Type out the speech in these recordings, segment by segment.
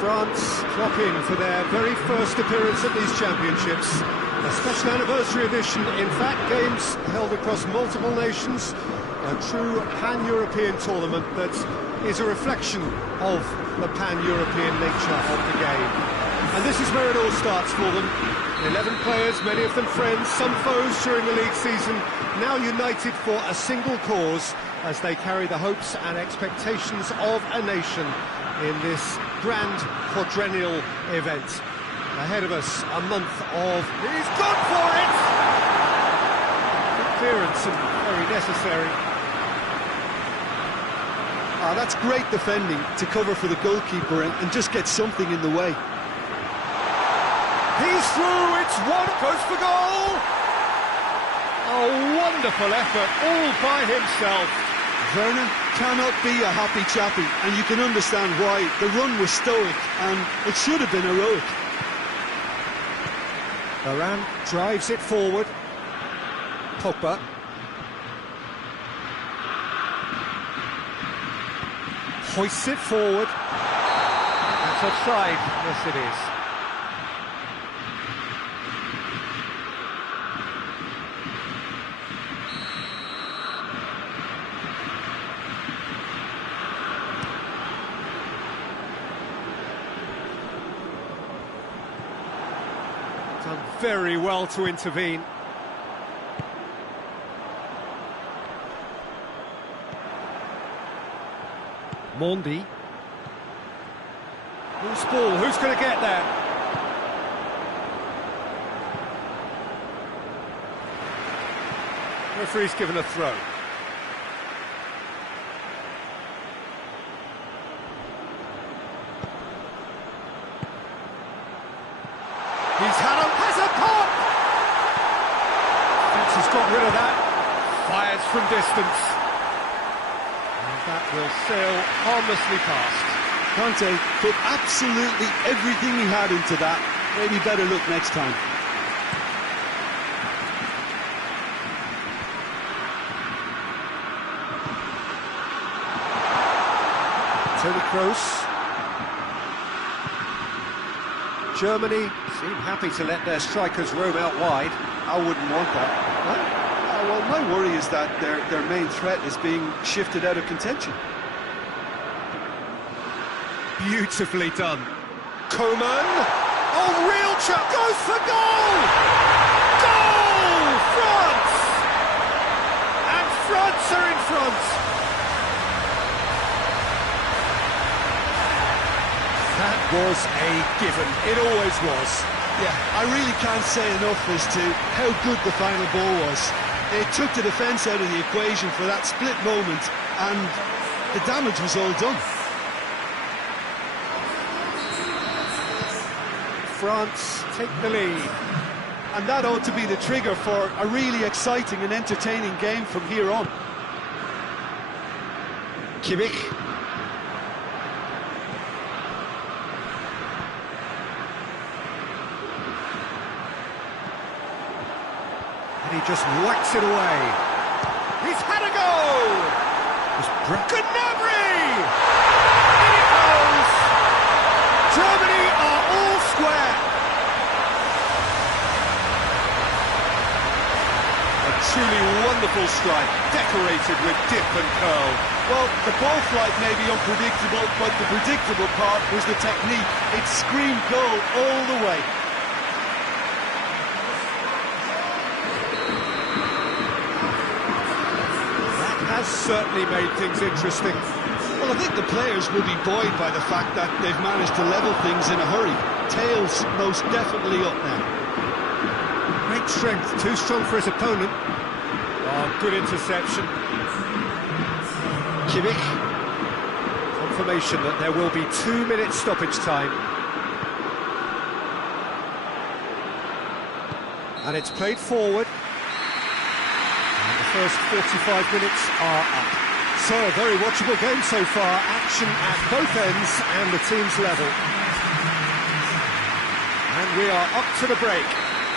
France clock in for their very first appearance at these championships. A special anniversary edition, in fact, games held across multiple nations. A true pan-European tournament that is a reflection of the pan-European nature of the game. And this is where it all starts for them. 11 players, many of them friends, some foes during the league season, now united for a single cause as they carry the hopes and expectations of a nation in this grand quadrennial event. Ahead of us, a month of... He's gone for it! Good clearance and very necessary. That's great defending to cover for the goalkeeper and just get something in the way. He's through, it's one, goes for goal! A wonderful effort, all by himself. Werner cannot be a happy chappy, and you can understand why. The run was stoic, and it should have been heroic. Varane drives it forward. Pogba. Hoists it forward. That's offside. Yes, it is. Done very well to intervene. Mondi. Who's ball? Who's going to get there? Referee's given a throw. Has a pop! He's got rid of that. Fires from distance. And that will sail harmlessly past. Conte put absolutely everything he had into that. Maybe better look next time. Toni Kroos. Germany seem happy to let their strikers roam out wide. I wouldn't want that. Well, my worry is that their main threat is being shifted out of contention. Beautifully done. Coman. Oh, real chance. Goes for goal! Goal! France! And France are in front. That was a given. It always was. Yeah, I really can't say enough as to how good the final ball was. It took the defence out of the equation for that split moment, and the damage was all done. France take the lead. And that ought to be the trigger for a really exciting and entertaining game from here on. Kimmich. And he just whacks it away. He's had a go! Gnabry! In it goes! Germany are all square. A truly wonderful strike, decorated with dip and curl. Well, the ball flight may be unpredictable, but the predictable part was the technique. It screamed goal all the way. Has certainly made things interesting. Well, I think the players will be buoyed by the fact that they've managed to level things in a hurry. Tails most definitely up now. Great strength, too strong for his opponent. Oh, good interception. Kimmich. Confirmation that there will be 2 minutes stoppage time. And it's played forward. The first 45 minutes are up. So, a very watchable game so far. Action at both ends and the team's level. And we are up to the break.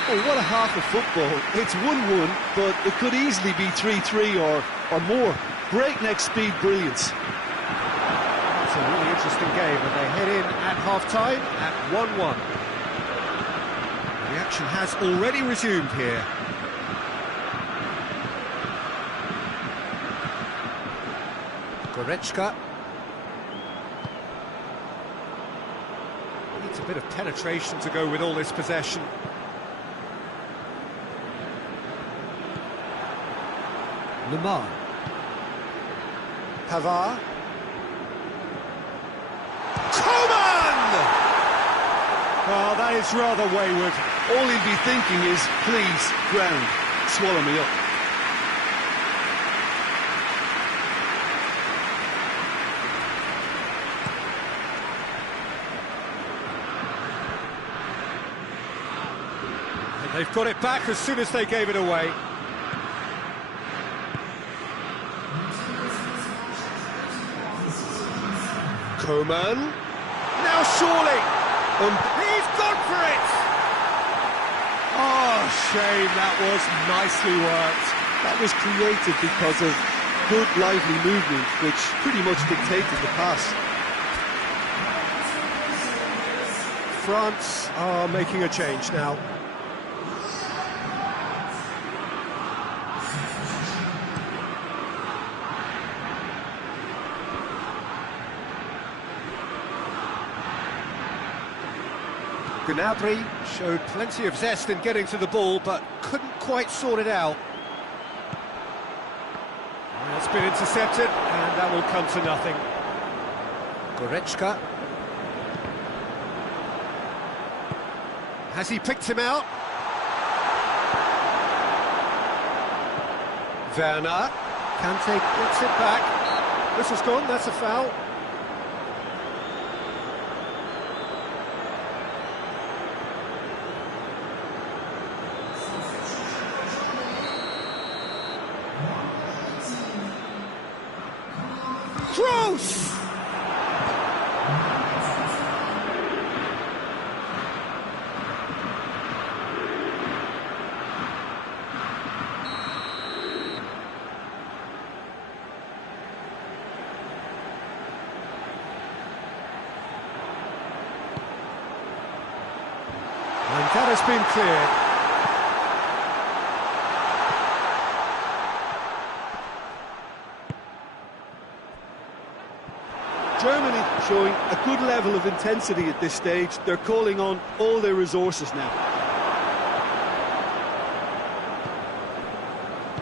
Oh, what a half of football. It's 1-1, but it could easily be 3-3 or more. Breakneck speed brilliance. It's a really interesting game, and they head in at half-time at 1-1. The action has already resumed here. Goretzka. Needs a bit of penetration to go with all this possession. Lemar. Pavard. Coman! Oh, that is rather wayward. All he'd be thinking is, please, ground, swallow me up. And they've got it back as soon as they gave it away. Coman. Now surely. He's gone for it! Oh, shame, that was nicely worked. That was created because of good, lively movement, which pretty much dictated the pass. France are making a change now. Gnabry showed plenty of zest in getting to the ball, but couldn't quite sort it out. And it's been intercepted, and that will come to nothing. Goretzka. Has he picked him out? Werner. Kante gets it back. This has gone, that's a foul. Gross! And that has been cleared. Germany showing a good level of intensity at this stage. They're calling on all their resources now.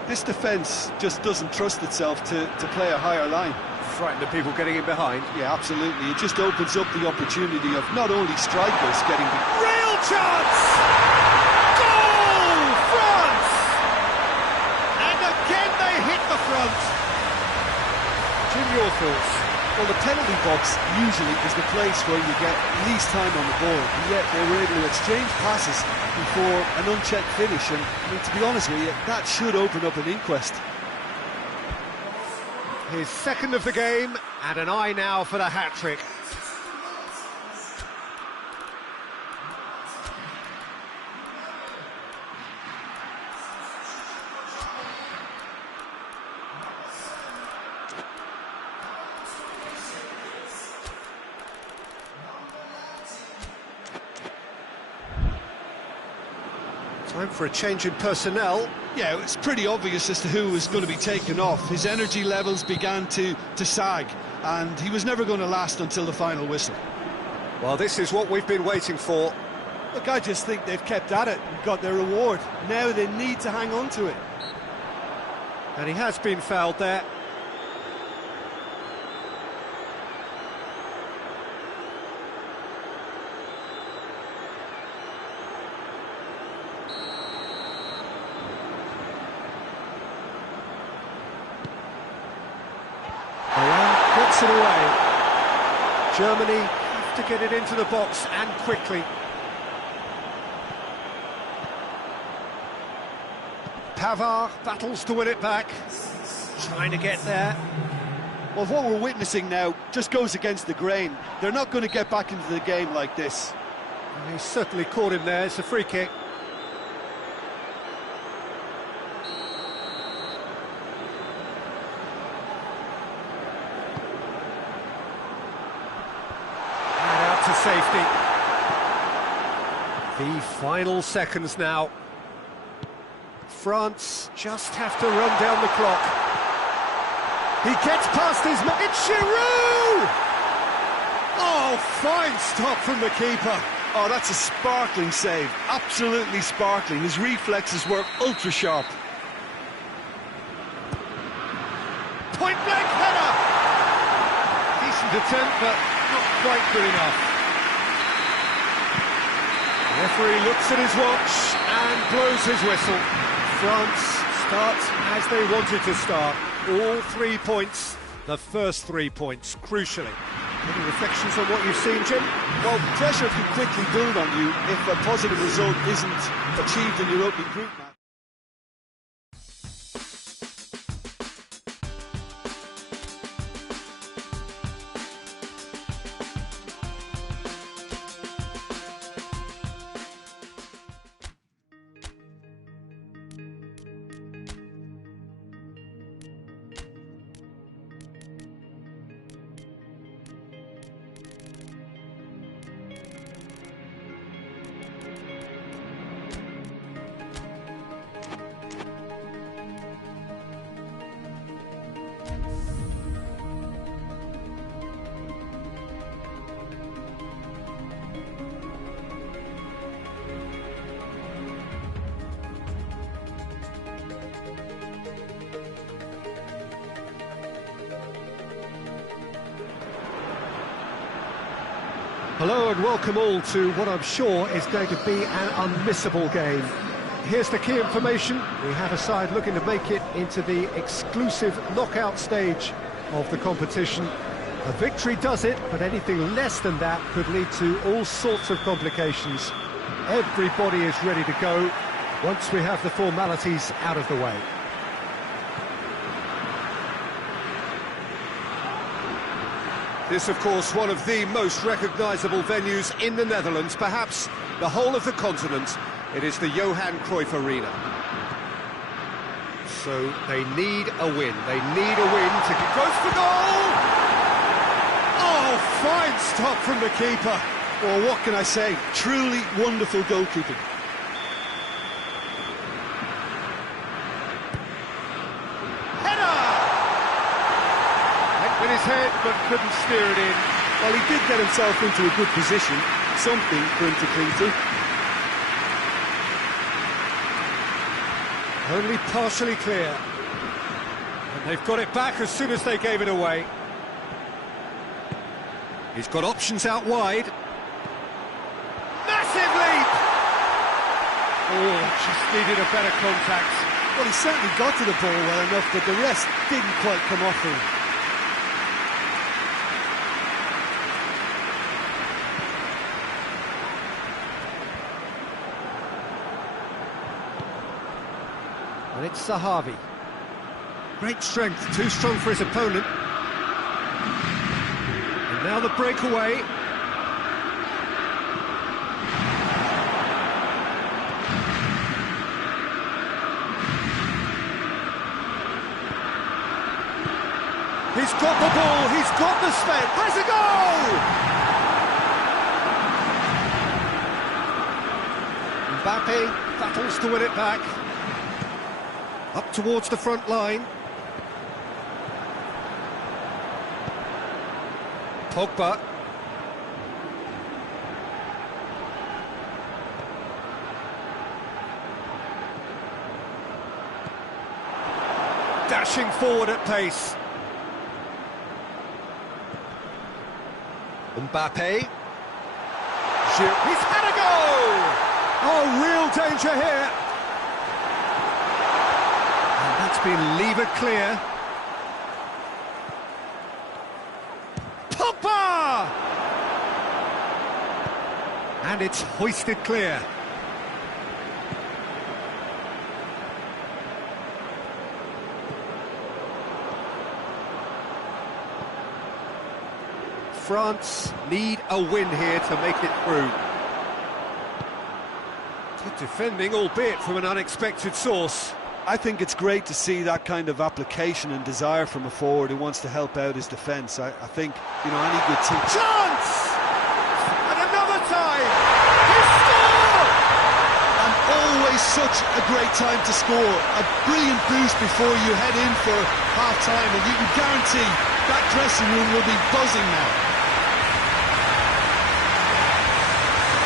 This defence just doesn't trust itself to play a higher line. Frightened of people getting in behind. Yeah, absolutely. It just opens up the opportunity of not only strikers getting the... Real chance! Goal! France! And again they hit the front. Jim, your thoughts? Well, the penalty box usually is the place where you get least time on the ball, and yet they were able to exchange passes before an unchecked finish, and I mean, to be honest with you, that should open up an inquest. His second of the game, and an eye now for the hat-trick. Time for a change in personnel. Yeah, it's pretty obvious as to who was going to be taken off. His energy levels began to sag, and he was never going to last until the final whistle. Well, this is what we've been waiting for. Look, I just think they've kept at it and got their reward. Now they need to hang on to it. And he has been fouled there. Gets it away. Germany have to get it into the box, and quickly. Pavard battles to win it back, trying to get there. Well, what we're witnessing now just goes against the grain. They're not going to get back into the game like this. And he certainly caught him there. It's a free kick. safety. The final seconds now. France just have to run down the clock. He gets past his man. It's Giroud! Oh, fine stop from the keeper. Oh, that's a sparkling save. Absolutely sparkling. His reflexes were ultra sharp. Point blank header! Decent attempt, but not quite good enough. The referee looks at his watch and blows his whistle. France starts as they wanted to start. All 3 points, the first 3 points, crucially. Any reflections on what you've seen, Jim? Well, pressure can quickly build on you if a positive result isn't achieved in your opening group match. Hello and welcome all to what I'm sure is going to be an unmissable game. Here's the key information. We have a side looking to make it into the exclusive knockout stage of the competition. A victory does it, but anything less than that could lead to all sorts of complications. Everybody is ready to go once we have the formalities out of the way. This, of course, one of the most recognisable venues in the Netherlands, perhaps the whole of the continent. It is the Johan Cruyff Arena. So they need a win. They need a win to get... Goes for goal! Oh, fine stop from the keeper. Well, what can I say? Truly wonderful goalkeeping. With his head, but couldn't steer it in. Well, he did get himself into a good position, something for him to cling to. Only partially clear. And they've got it back as soon as they gave it away. He's got options out wide. Massive leap! Oh, just needed a better contact. Well, he certainly got to the ball well enough, but the rest didn't quite come off him. And it's Zahavi. Great strength, too strong for his opponent. And now the breakaway. He's got the ball, he's got the spin, has a goal! Mbappe battles to win it back. Up towards the front line. Pogba. Dashing forward at pace. Mbappe. He's had a goal! Oh, real danger here. That's been levered clear. Pogba! And it's hoisted clear. France need a win here to make it through. Good defending, albeit from an unexpected source. I think it's great to see that kind of application and desire from a forward who wants to help out his defence. I think, you know, any good team... Chance! And is such a great time to score. A brilliant boost before you head in for half-time, and you can guarantee that dressing room will be buzzing now.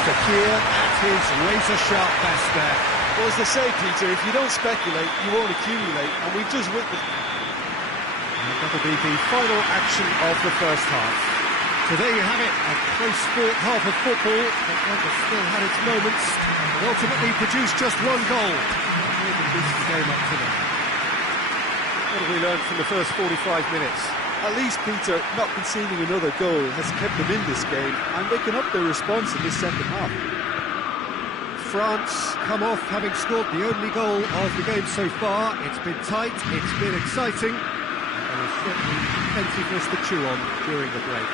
Fekir at his razor-sharp best there. Well, as they say, Peter, if you don't speculate, you won't accumulate, and we've just witnessed... And that'll be the final action of the first half. So there you have it, a close-fought half of football, but one that still had its moments, and ultimately produced just one goal. Really boosted the game up to now. What have we learned from the first 45 minutes? At least, Peter, not conceding another goal has kept them in this game, and they can up their response in this second half. France come off having scored the only goal of the game so far. It's been tight, it's been exciting, and there's certainly plenty for us to chew on during the break.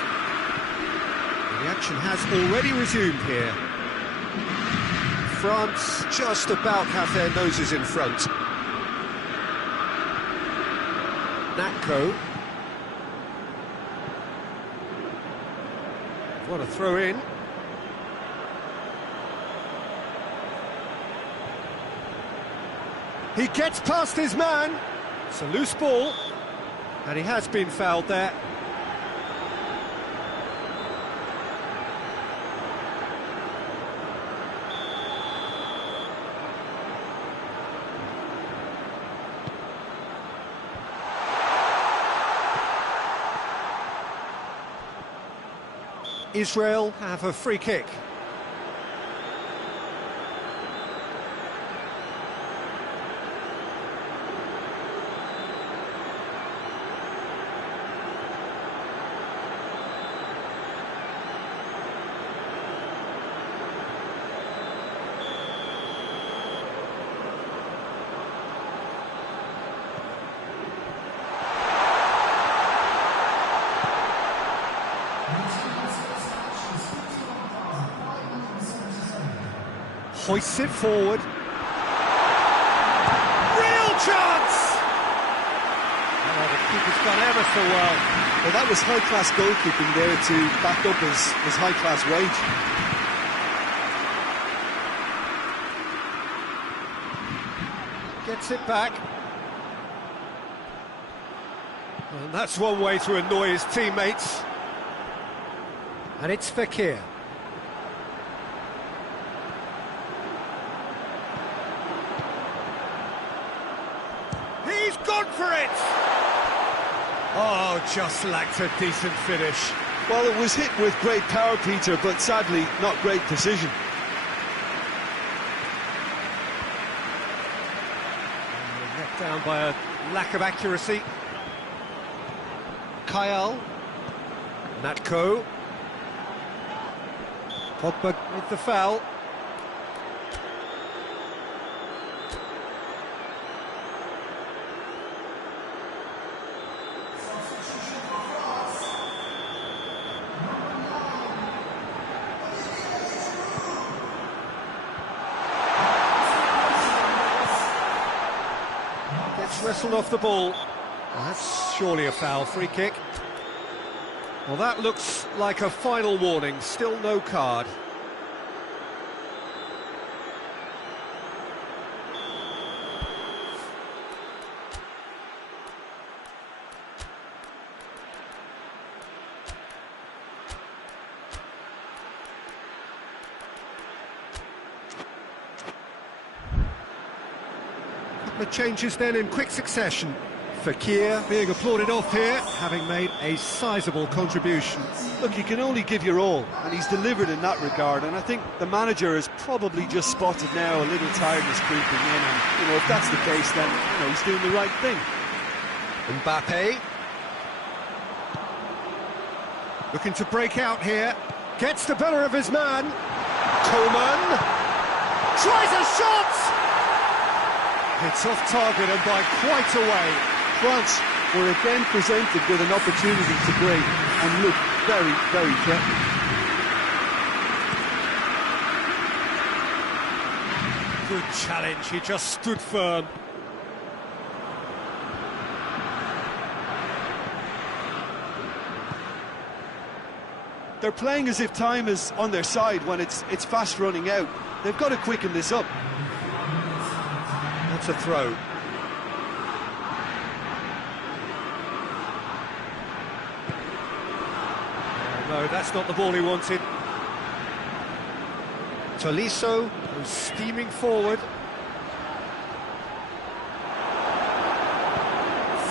The action has already resumed here. France just about have their noses in front. Natko. What a throw in. He gets past his man. It's a loose ball, and he has been fouled there. Israel have a free kick. Hoists it forward. Real chance! Oh, the keeper's done ever so well. Well, that was high-class goalkeeping there to back up his high-class wage. Gets it back. And that's one way to annoy his teammates. And it's Fekir. He's gone for it! Oh, just lacked a decent finish. Well, it was hit with great power, Peter, but sadly not great precision. Let down by a lack of accuracy. Kyle. Natko. Pogba with the foul. Gets wrestled off the ball. Well, that's surely a foul. Free kick. Well, that looks like a final warning. Still no card. Couple of changes then in quick succession. Fekir being applauded off here, having made a sizable contribution. Look, you can only give your all, and he's delivered in that regard, and I think the manager has probably just spotted now a little tiredness creeping in, and, you know, if that's the case, then, you know, he's doing the right thing. Mbappe. Looking to break out here. Gets the better of his man. Coman. Tries a shot! It's off target and by quite a way. France were again presented with an opportunity to break and look very, very threatening. Good challenge, he just stood firm. They're playing as if time is on their side when it's fast running out. They've got to quicken this up. to throw. No, that's not the ball he wanted. Tolisso, who's steaming forward.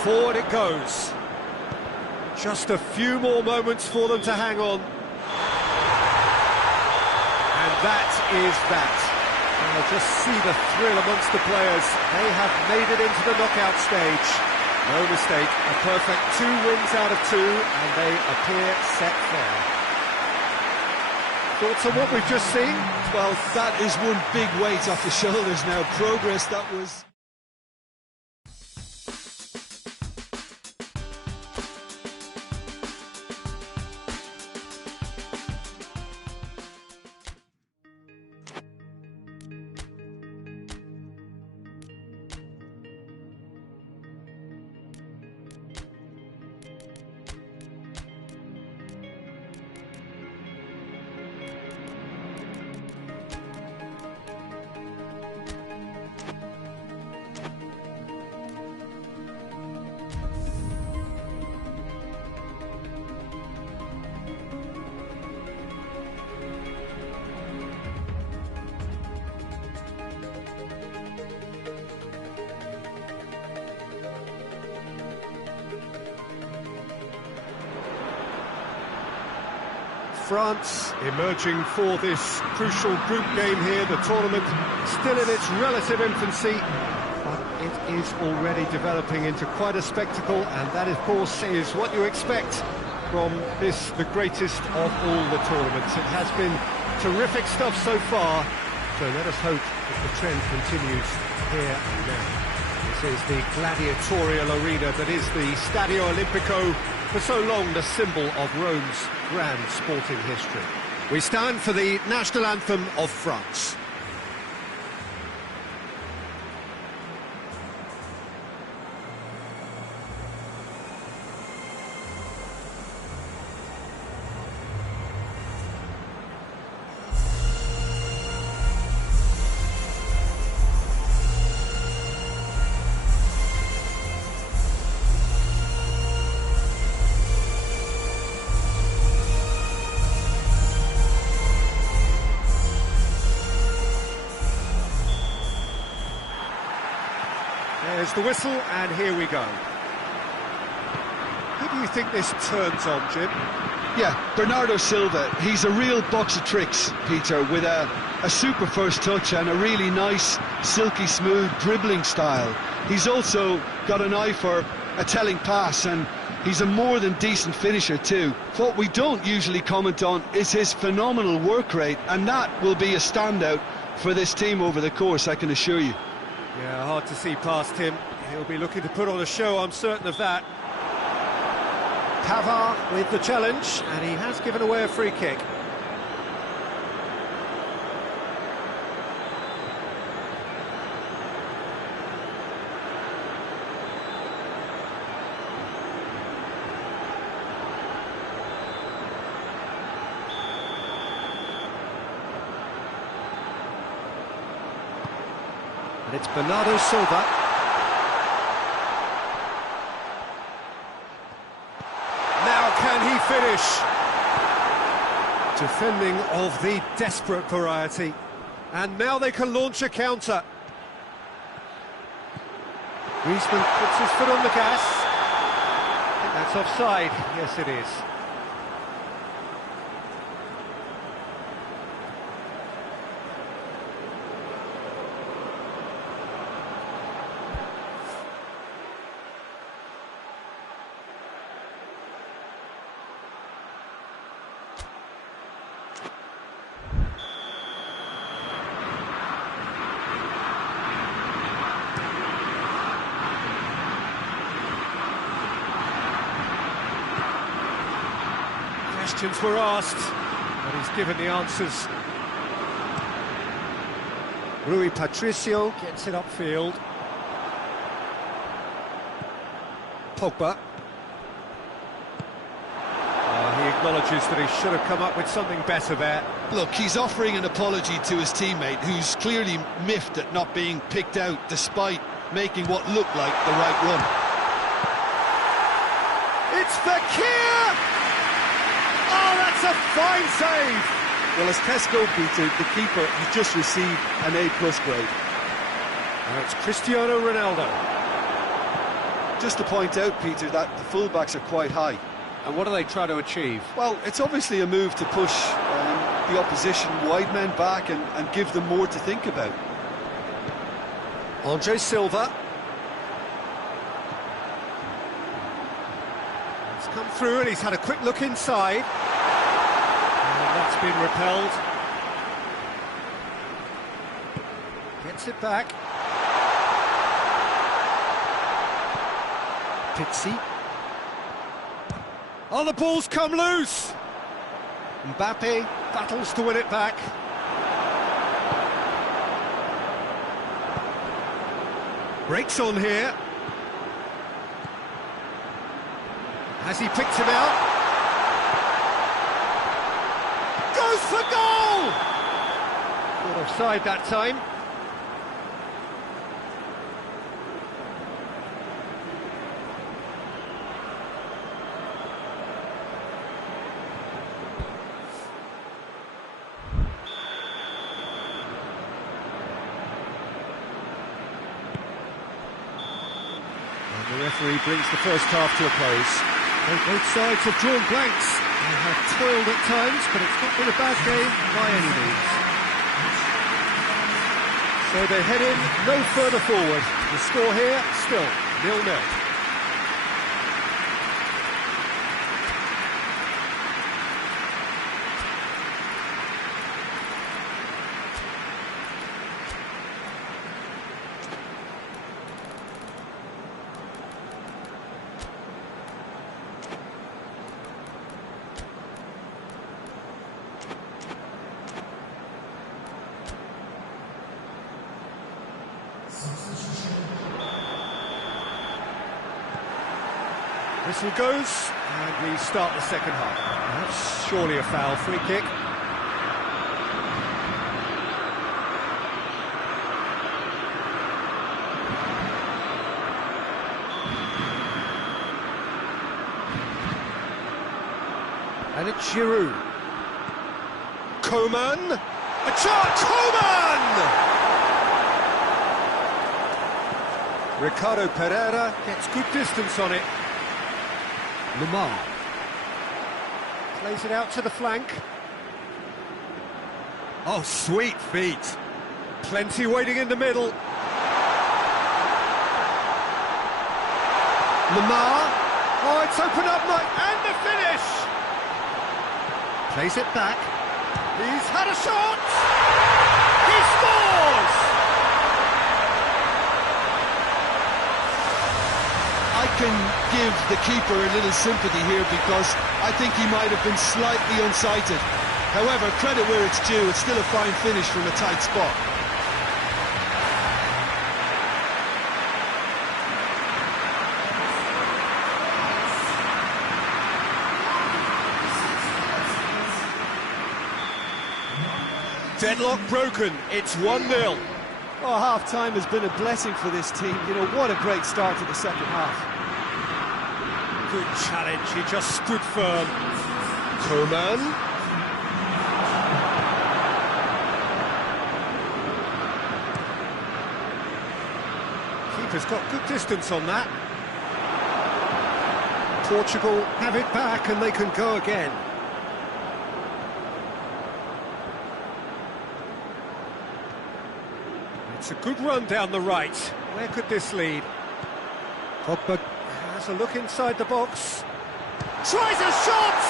Forward it goes. Just a few more moments for them to hang on. And that is that. Now just see the thrill amongst the players. They have made it into the knockout stage. No mistake, a perfect 2 wins out of 2, and they appear set fair. Thoughts on what we've just seen? Well, that is one big weight off the shoulders now. Progress that was... France emerging for this crucial group game here. The tournament still in its relative infancy, but it is already developing into quite a spectacle, and that, of course, is what you expect from this, the greatest of all the tournaments. It has been terrific stuff so far, so let us hope that the trend continues here and now. This is the gladiatorial arena that is the Stadio Olimpico, for so long the symbol of Rome's grand sporting history. We stand for the national anthem of France. There's the whistle, and here we go. Who do you think this turns on, Jim? Yeah, Bernardo Silva. He's a real box of tricks, Peter, with a super first touch and a really nice, silky smooth dribbling style. He's also got an eye for a telling pass, and he's a more than decent finisher too. What we don't usually comment on is his phenomenal work rate, and that will be a standout for this team over the course, I can assure you. Yeah, hard to see past him. He'll be looking to put on a show, I'm certain of that. Pavard with the challenge, and he has given away a free kick. And it's Bernardo Silva. Now can he finish? Defending of the desperate variety. And now they can launch a counter. Griezmann puts his foot on the gas. I think that's offside. Yes, it is. Questions were asked, but he's given the answers. Rui Patricio gets it upfield. Pogba. He acknowledges that he should have come up with something better there. Look, he's offering an apology to his teammate, who's clearly miffed at not being picked out despite making what looked like the right run. It's Fekir! Oh, that's a fine save! Well, as Tesco, Peter, the keeper has just received an A+ grade. Now it's Cristiano Ronaldo. Just to point out, Peter, that the fullbacks are quite high. And what do they try to achieve? Well, it's obviously a move to push the opposition wide men back and give them more to think about. Andre Silva. He's come through and he's had a quick look inside. And that's been repelled. Gets it back. Pizzi. Oh, the ball's come loose! Mbappe battles to win it back. Breaks on here. Has he picked him out? Goes for goal! Not offside that time. The referee brings the first half to a close. Both sides have drawn blanks. They have toiled at times, but it's not been a bad game by any means. So they head in no further forward. The score here, still 0-0. Whistle goes, and we start the second half. That's surely a foul, free kick. And it's Giroud. Coman! A chance! Coman! Ricardo Pereira gets good distance on it. Lemar plays it out to the flank. Oh, sweet feet. Plenty waiting in the middle. Lemar. Oh, it's opened up like, and the finish. Plays it back. He's had a shot. He scores. I can give the keeper a little sympathy here because I think he might have been slightly unsighted. However, credit where it's due, it's still a fine finish from a tight spot. Deadlock broken, it's 1-0. Oh, half-time has been a blessing for this team. You know, what a great start to the second half. Good challenge, he just stood firm. Coman. Keeper's got good distance on that. Portugal have it back and they can go again. It's a good run down the right. Where could this lead? Pogba has a look inside the box. Tries a shot!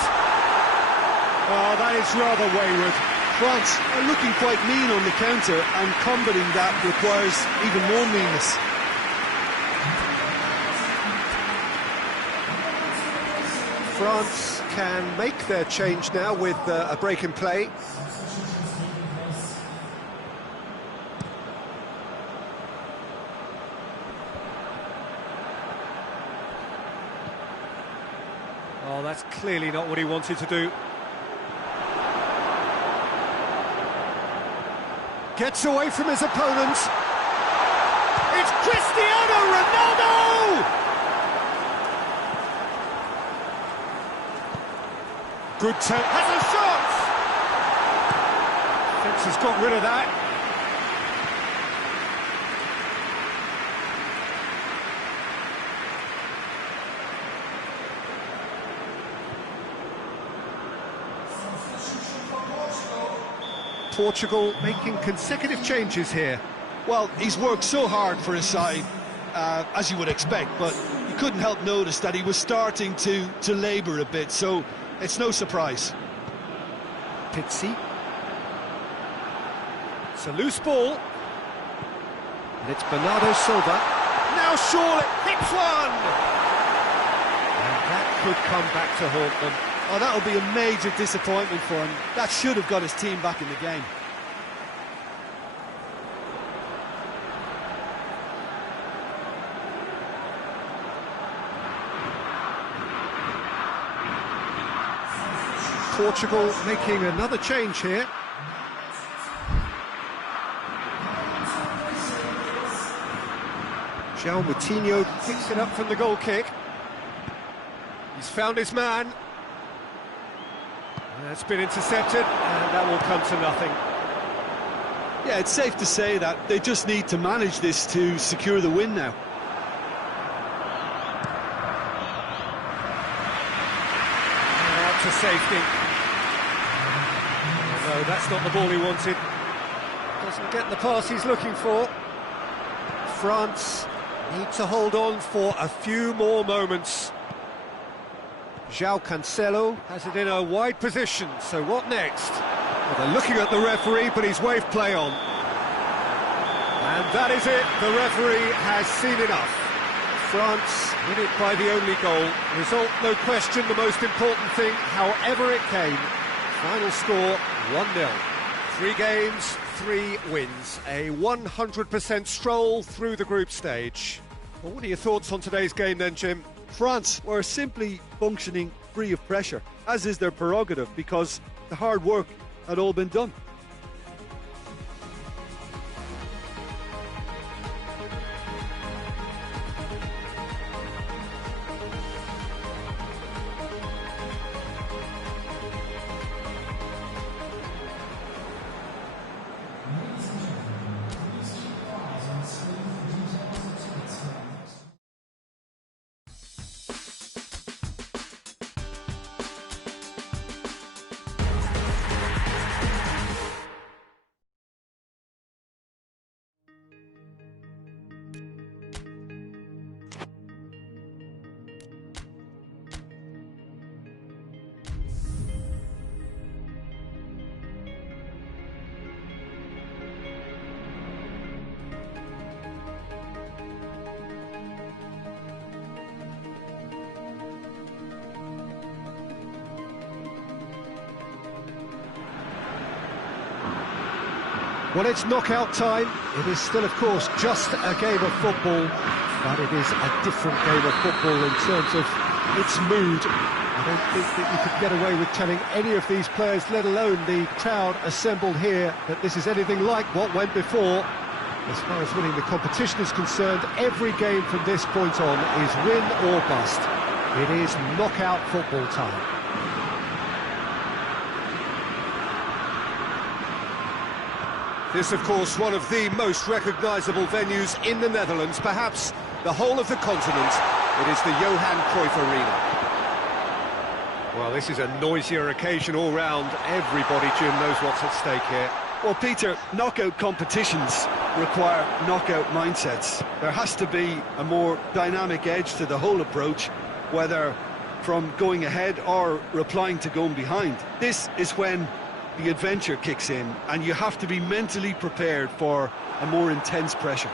Oh, that is rather wayward. France are looking quite mean on the counter, and combating that requires even more meanness. France can make their change now with a break in play. that's clearly not what he wanted to do. Gets away from his opponent. It's Cristiano Ronaldo! Good turn, has a shot! Fence has got rid of that. Portugal making consecutive changes here. Well, he's worked so hard for his side, as you would expect, but you couldn't help notice that he was starting to labour a bit, so it's no surprise. Pizzi. It's a loose ball. And it's Bernardo Silva. Now Shaw hits one! And that could come back to haunt them. Oh, that'll be a major disappointment for him. That should have got his team back in the game. Portugal making another change here. João Moutinho picks it up from the goal kick. He's found his man. That's been intercepted, and that will come to nothing. Yeah, it's safe to say that they just need to manage this to secure the win now. And out to safety. No, that's not the ball he wanted. Doesn't get the pass he's looking for. France need to hold on for a few more moments. João Cancelo has it in a wide position, so what next? Well, they're looking at the referee, but he's waved play on. And that is it, the referee has seen enough. France win it by the only goal. Result, no question, the most important thing, however it came. Final score, 1-0. 3 games, 3 wins. A 100% stroll through the group stage. Well, what are your thoughts on today's game then, Jim? France were simply functioning free of pressure, as is their prerogative, because the hard work had all been done. Well, it's knockout time. It is still, of course, just a game of football, but it is a different game of football in terms of its mood. I don't think that you could get away with telling any of these players, let alone the crowd assembled here, that this is anything like what went before. As far as winning the competition is concerned, every game from this point on is win or bust. It is knockout football time. This, of course, one of the most recognisable venues in the Netherlands, perhaps the whole of the continent. It is the Johan Cruyff Arena. Well, this is a noisier occasion all round. Everybody, Jim, knows what's at stake here. Well, Peter, knockout competitions require knockout mindsets. There has to be a more dynamic edge to the whole approach, whether from going ahead or replying to going behind. This is when the adventure kicks in, and you have to be mentally prepared for a more intense pressure.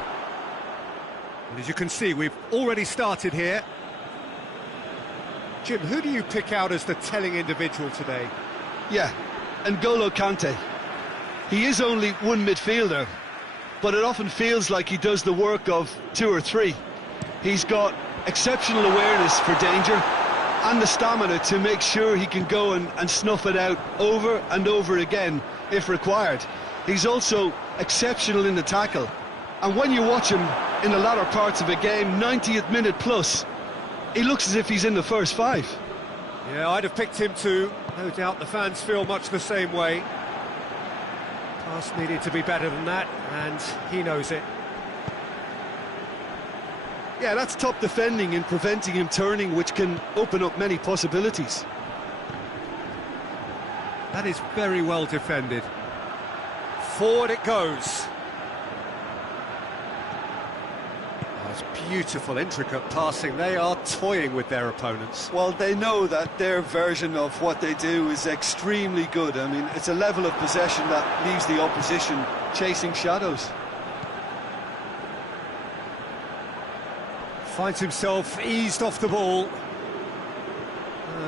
And as you can see, we've already started here. Jim, who do you pick out as the telling individual today? Yeah, N'Golo Kante. He is only one midfielder, but it often feels like he does the work of 2 or 3. He's got exceptional awareness for danger, and the stamina to make sure he can go and snuff it out over and over again if required. He's also exceptional in the tackle, and when you watch him in the latter parts of a game, 90th minute plus, he looks as if he's in the first five. Yeah, I'd have picked him too. No doubt the fans feel much the same way. Pass needed to be better than that, and he knows it. Yeah, that's top defending and preventing him turning, which can open up many possibilities. That is very well defended. Forward it goes. Oh, it's beautiful, intricate passing. They are toying with their opponents. Well, they know that their version of what they do is extremely good. I mean, it's a level of possession that leaves the opposition chasing shadows. Finds himself eased off the ball.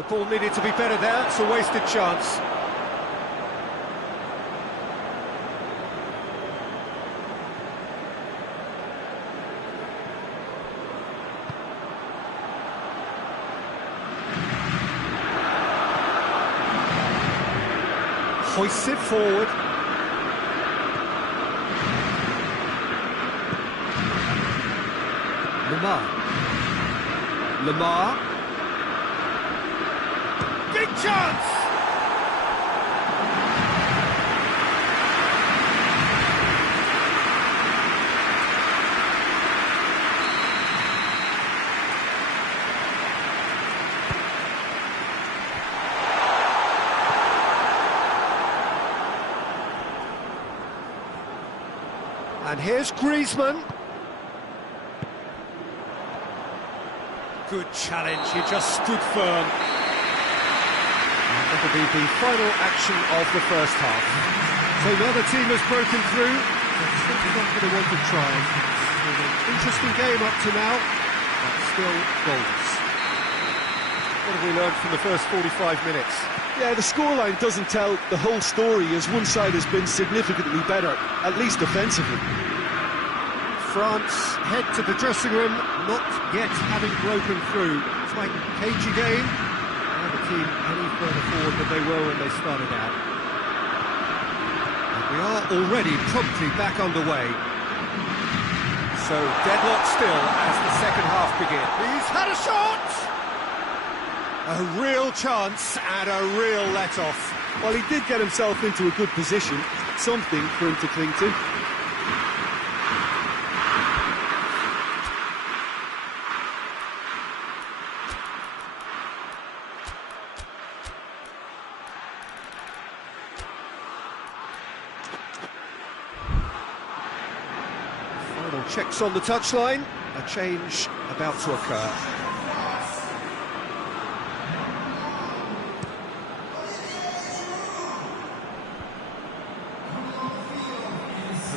Ball needed to be better there. It's a wasted chance. Hoists it forward. Lamar. Big chance! And here's Griezmann. Good challenge, he just stood firm. And that'll be the final action of the first half. So now the team has broken through. They're simply not going to want to try. It's been an interesting game up to now, but still goals. What have we learned from the first 45 minutes? Yeah, the scoreline doesn't tell the whole story, as one side has been significantly better, at least offensively. France head to the dressing room, not yet having broken through. It's like a cagey game. Now the team any further forward than they were when they started out. And we are already promptly back underway. So deadlock still as the second half begins. He's had a shot! A real chance and a real let-off. Well, he did get himself into a good position, something for him to cling to. Final checks on the touchline. A change about to occur.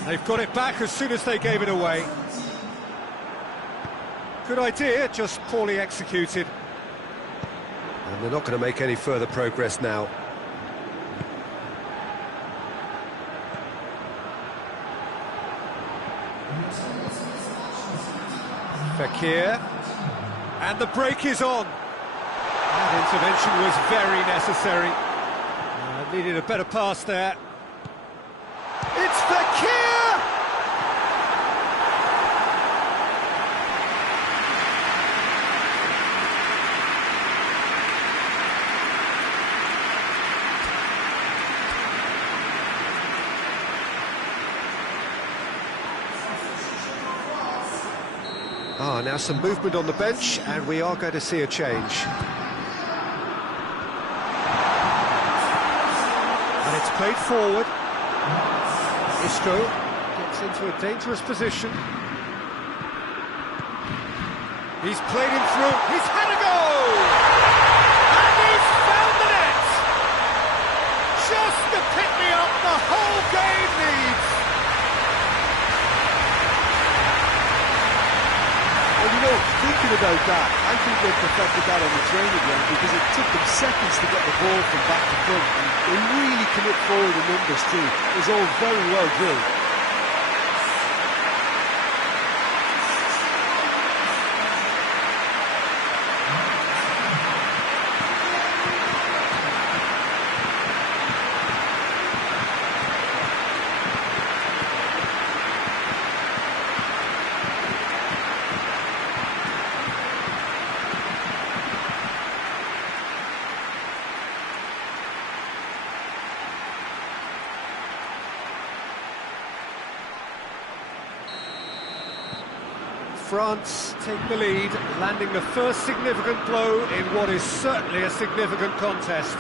They've got it back as soon as they gave it away. Good idea, just poorly executed. And they're not going to make any further progress now. Fekir. And the break is on. That intervention was very necessary. Needed a better pass there. It's Fekir! Now some movement on the bench, and we are going to see a change. And it's played forward. Isco gets into a dangerous position. He's played him through. He's had a go! And he's found the net! Just the pick-me-up the whole game needs! Well, you know, thinking about that, I think they perfected that on the training ground because it took them seconds to get the ball from back to front. And they really commit forward in numbers too. It was all very well drilled. France take the lead, landing the first significant blow in what is certainly a significant contest.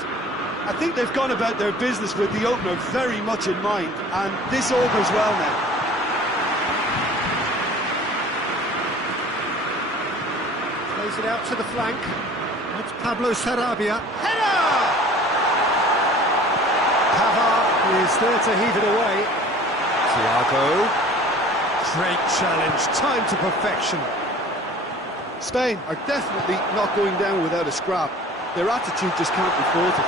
I think they've gone about their business with the opener very much in mind, and this augurs well now. Plays it out to the flank. That's Pablo Sarabia. Header! Pavard is there to heave it away. Thiago. Great challenge, time to perfection. Spain are definitely not going down without a scrap. Their attitude just can't be faulted.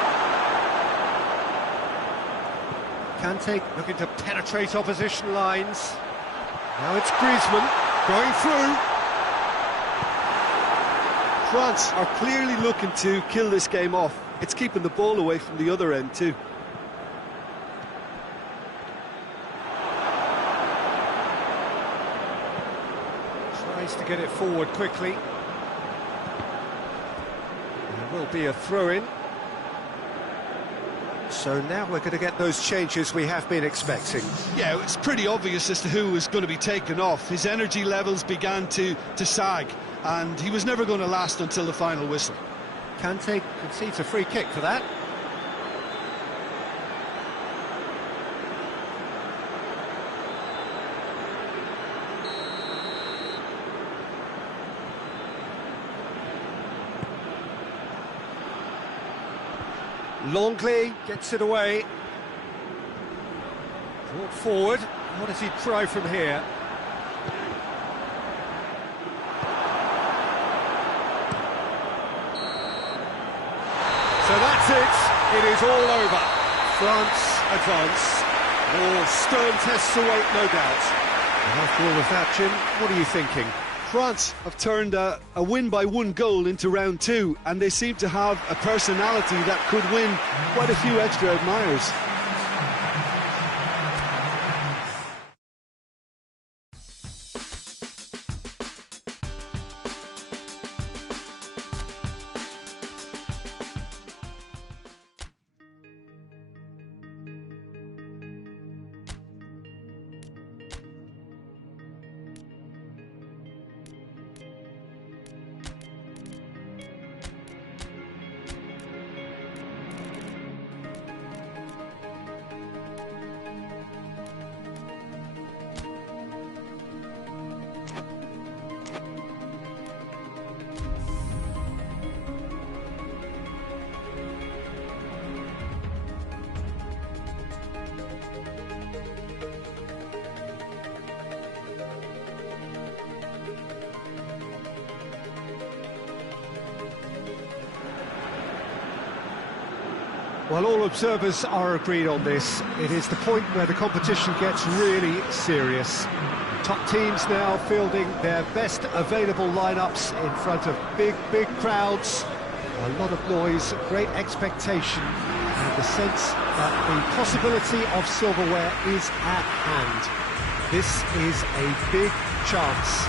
Kante looking to penetrate opposition lines. Now it's Griezmann going through. France are clearly looking to kill this game off. It's keeping the ball away from the other end too. Tries to get it forward quickly. There will be a throw-in. So now we're going to get those changes we have been expecting. Yeah, it's pretty obvious as to who was going to be taken off. His energy levels began to sag, and he was never going to last until the final whistle. Kante concedes a free kick for that. Longley gets it away. Brought forward. What does he try from here? So that's it. It is all over. France advance. More stern tests await, no doubt. And after all of that, Jim, what are you thinking? France have turned a win-by-1 goal into round two, and they seem to have a personality that could win quite a few extra admirers. Well, all observers are agreed on this. It is the point where the competition gets really serious. Top teams now fielding their best available lineups in front of big crowds. A lot of noise, great expectation, and the sense that the possibility of silverware is at hand. This is a big chance.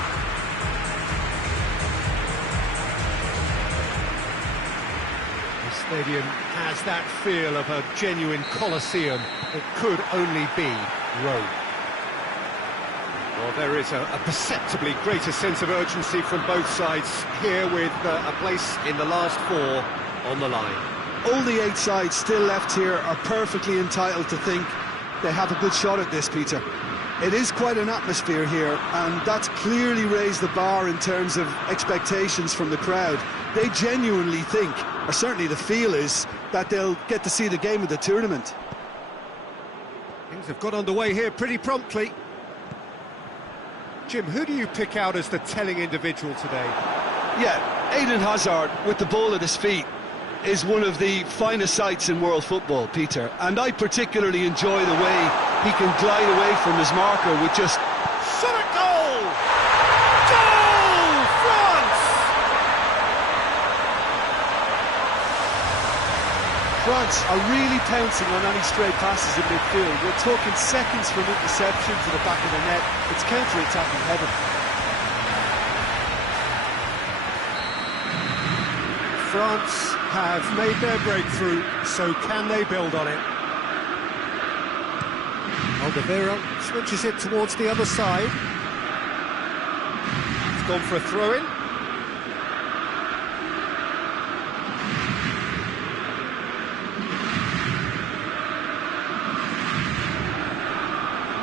Stadium has that feel of a genuine Colosseum. It could only be Rome. Well, there is a perceptibly greater sense of urgency from both sides here, with a place in the last four on the line. All the 8 sides still left here are perfectly entitled to think they have a good shot at this, Peter. It is quite an atmosphere here, and that's clearly raised the bar in terms of expectations from the crowd. They genuinely think, or certainly the feel is, that they'll get to see the game of the tournament. Things have got underway here pretty promptly. Jim, who do you pick out as the telling individual today? Yeah, Eden Hazard, with the ball at his feet, is one of the finest sights in world football, Peter. And I particularly enjoy the way he can glide away from his marker with just... Shot at goal! Goal! France! France are really pouncing on any stray passes in midfield. We're talking seconds from interception to the back of the net. It's counter-attacking heaven. France have made their breakthrough, so can they build on it? Alderweireld switches it towards the other side. gone for a throw-in.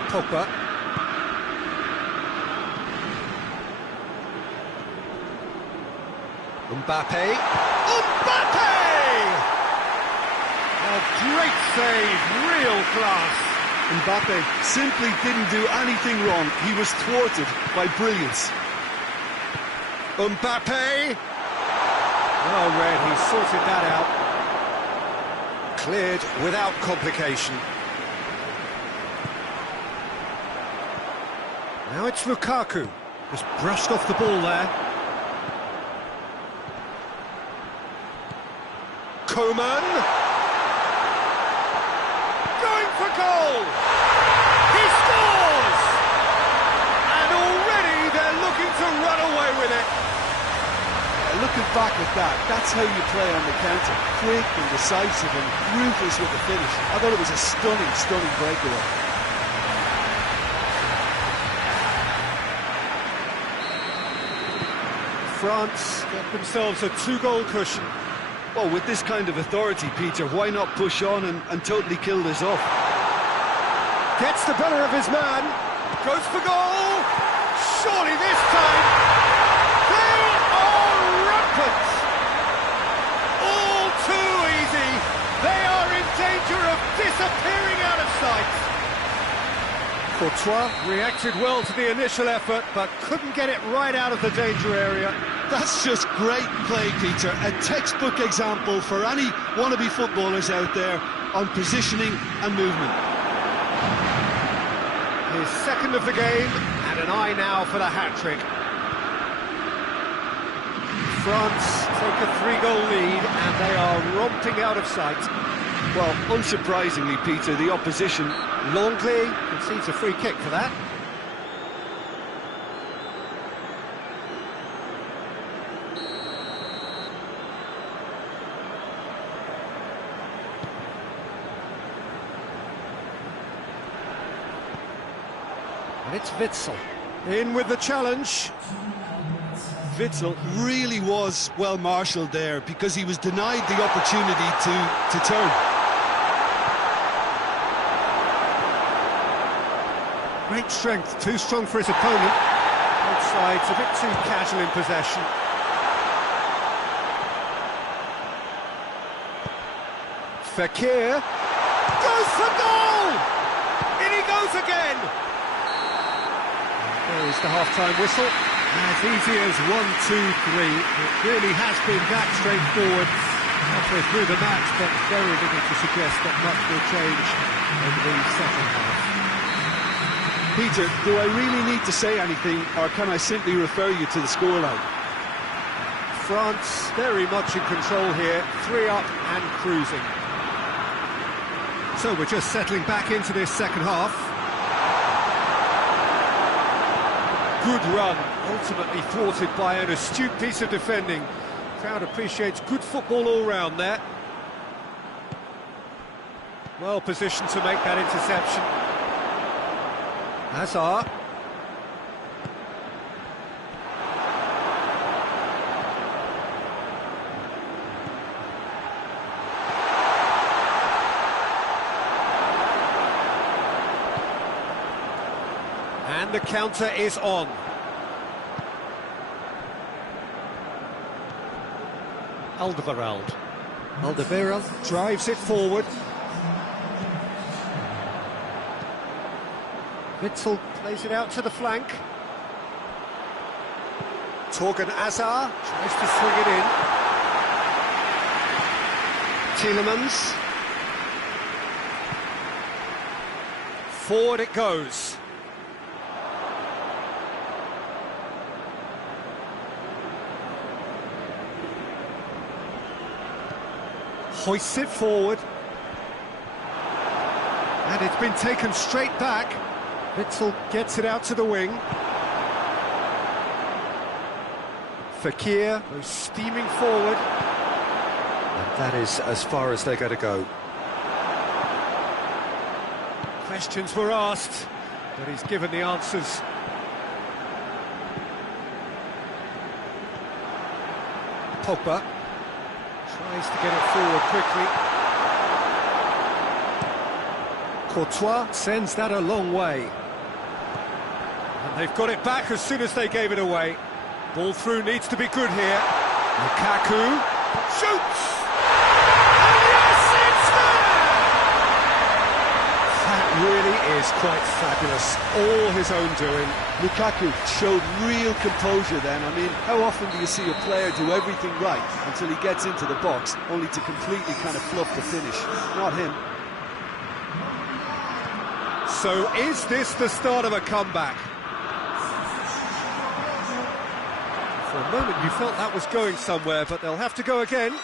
Pogba. Mbappe. Mbappe! A great save, real class. Mbappe simply didn't do anything wrong. He was thwarted by brilliance. Mbappe! Well read, he sorted that out. Cleared without complication. Now it's Lukaku. Just brushed off the ball there. Coman. Going for goal. He scores! And already they're looking to run away with it. Looking back at that, that's how you play on the counter. Quick and decisive and ruthless with the finish. I thought it was a stunning, stunning breakaway. France get themselves a 2-goal cushion. Well, with this kind of authority, Peter, why not push on and totally kill this off? Gets the better of his man. Goes for goal. Surely this time. They are rampant. All too easy. They are in danger of disappearing out of sight. Courtois reacted well to the initial effort, but couldn't get it right out of the danger area. That's just great play, Peter. A textbook example for any wannabe footballers out there on positioning and movement. His second of the game, and an eye now for the hat-trick. France take a 3-goal lead, and they are romping out of sight. Well, unsurprisingly, Peter, the opposition... Longley concedes a free kick for that. And it's Witsel. In with the challenge. Witsel really was well marshalled there because he was denied the opportunity to turn. Great strength, too strong for his opponent. Both sides a bit too casual in possession. Fekir goes for goal! In he goes again! There is the half-time whistle. As easy as 1, 2, 3. It really has been that straightforward halfway through the match, but very little to suggest that much will change over the second half. Peter, do I really need to say anything, or can I simply refer you to the scoreline? France very much in control here, 3 up and cruising. So we're just settling back into this second half. Good run, ultimately thwarted by an astute piece of defending. Crowd appreciates good football all round there. Well positioned to make that interception. Hazard. And the counter is on. Alderweireld. Alderweireld drives it forward. Witsel plays it out to the flank. Torgan Hazard tries to swing it in. Tielemans. Forward it goes. Hoists it forward. And it's been taken straight back. Witsel gets it out to the wing. Fekir goes steaming forward. And that is as far as they're going to go. Questions were asked, but he's given the answers. Pogba tries to get it forward quickly. Courtois sends that a long way. And they've got it back as soon as they gave it away. Ball through needs to be good here. Lukaku shoots! And yes, it's there! That really is quite fabulous. All his own doing. Lukaku showed real composure then. I mean, how often do you see a player do everything right until he gets into the box, only to completely kind of fluff the finish? Not him. So is this the start of a comeback? For a moment you felt that was going somewhere, but they'll have to go again.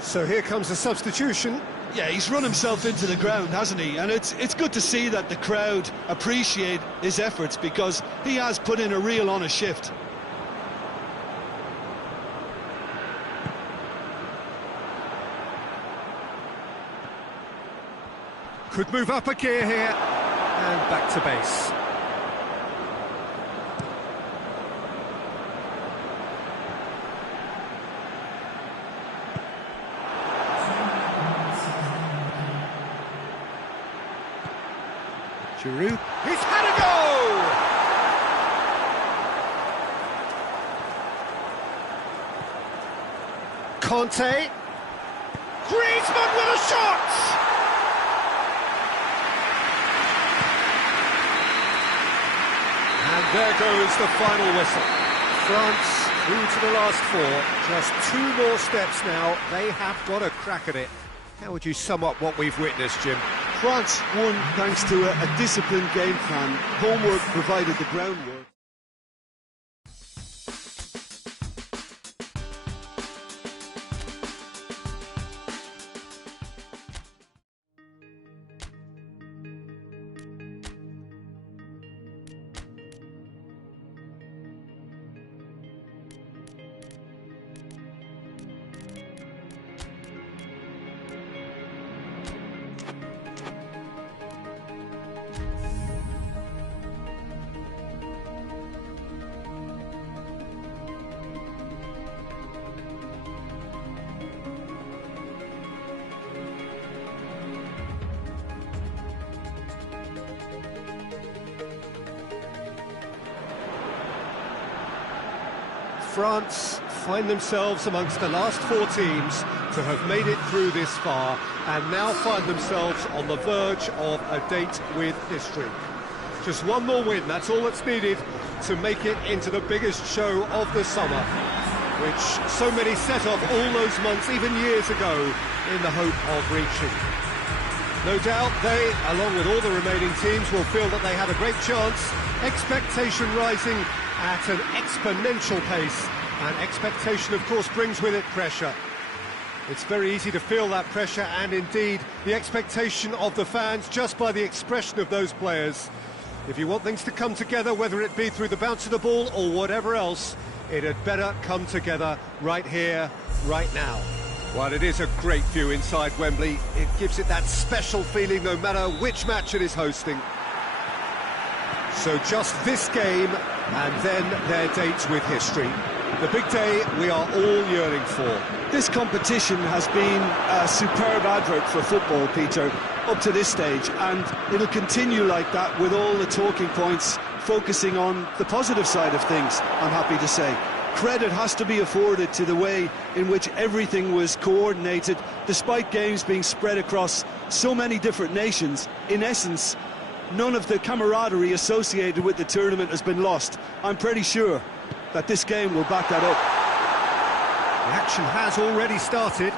So here comes a substitution. Yeah, he's run himself into the ground, hasn't he? And it's good to see that the crowd appreciate his efforts, because he has put in a real honest shift. Could move up a gear here, and back to base. Giroud, he's had a go! Conte, Griezmann with a shot! And there goes the final whistle. France through to the last four. Just 2 more steps now. They have got a crack at it. How would you sum up what we've witnessed, Jim? France won thanks to a disciplined game plan. Homework provided the groundwork. France find themselves amongst the last 4 teams to have made it through this far, and now find themselves on the verge of a date with history. Just 1 more win, that's all that's needed to make it into the biggest show of the summer, which so many set off all those months, even years ago, in the hope of reaching. No doubt they, along with all the remaining teams, will feel that they have a great chance, expectation rising at an exponential pace, and expectation, of course, brings with it pressure. It's very easy to feel that pressure, and indeed the expectation of the fans, just by the expression of those players. If you want things to come together, whether it be through the bounce of the ball or whatever else, it had better come together right here, right now. While it is a great view inside Wembley, it gives it that special feeling no matter which match it is hosting. So just this game, and then their dates with history. The big day we are all yearning for. This competition has been a superb advert for football, Peter, up to this stage, and it'll continue like that, with all the talking points focusing on the positive side of things, I'm happy to say. Credit has to be afforded to the way in which everything was coordinated, despite games being spread across so many different nations. In essence, none of the camaraderie associated with the tournament has been lost. I'm pretty sure that this game will back that up. The action has already started.